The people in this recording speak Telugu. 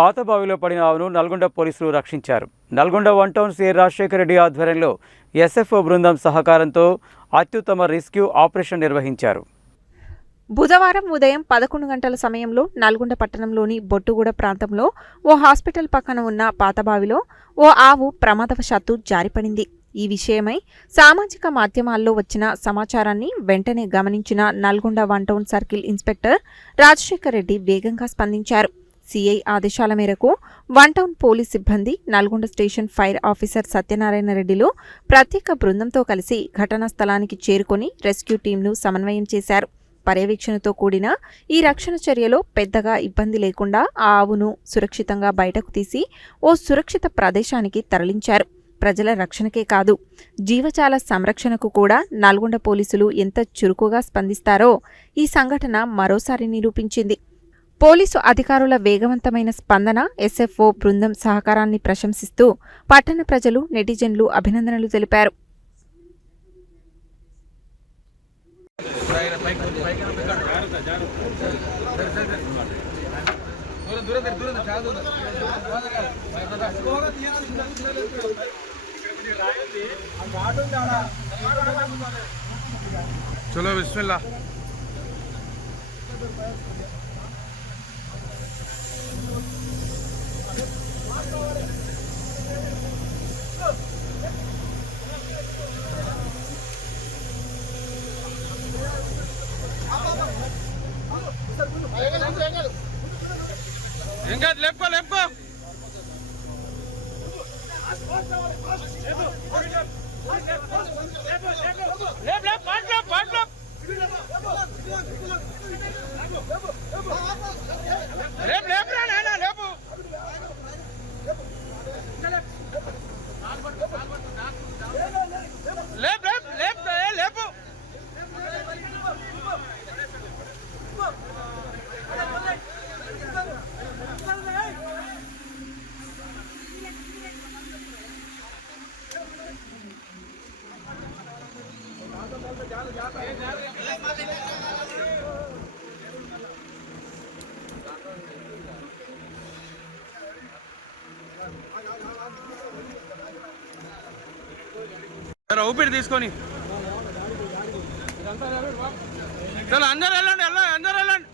పాత బావిలో పడిన ఆవును నల్గొండ పోలీసులు రక్షించారు. నల్గొండ 1 టౌన్ సీఐ రాజశేఖర్ రెడ్డి ఆధ్వర్యంలో ఎస్ఎఫ్ఓ బృందం సహకారంతో అత్యుత్తమ రెస్క్యూ ఆపరేషన్ నిర్వహించారు. బుధవారం ఉదయం 11 గంటల సమయంలో నల్గొండ పట్టణంలోని బొట్టుగూడ ప్రాంతంలో ఓ హాస్పిటల్ పక్కన ఉన్న పాతబావిలో ఓ ఆవు ప్రమాదవశాత్తు జారిపడింది. ఈ విషయమై సామాజిక మాధ్యమాల్లో వచ్చిన సమాచారాన్ని వెంటనే గమనించిన Nalgonda 1 town circle inspector Rajasekhar Reddy వేగంగా స్పందించారు. సిఐ ఆదేశాల మేరకు 1 టౌన్ పోలీస్ సిబ్బంది Nalgonda station fire officer Satyanarayana రెడ్డిలు ప్రత్యేక బృందంతో కలిసి ఘటనా స్థలానికి చేరుకొని రెస్క్యూ టీంను సమన్వయం చేశారు. పర్యవేక్షణతో కూడిన ఈ రక్షణ చర్యలో పెద్దగా ఇబ్బంది లేకుండా ఆ ఆవును సురక్షితంగా బయటకు తీసి ఓ సురక్షిత ప్రదేశానికి తరలించారు. ప్రజల రక్షణకే కాదు, జీవజాల సంరక్షణకు కూడా నల్గొండ పోలీసులు ఎంత చురుకుగా స్పందిస్తారో ఈ సంఘటన మరోసారి నిరూపించింది. పోలీసు అధికారుల వేగవంతమైన స్పందన, ఎస్ఎఫ్ఓ బృందం సహకారాన్ని ప్రశంసిస్తూ పట్టణ ప్రజలు, నెటిజన్లు అభినందనలు తెలిపారు. चलो बिस्मिल्लाह। लेपको लेपको लेप लेप पांच लेप लेप लेप ना लेपो लेप लेप लेप लेपो ఊపిరి తీసుకొని చలో అందరు వెళ్ళండి అందరు వెళ్ళండి.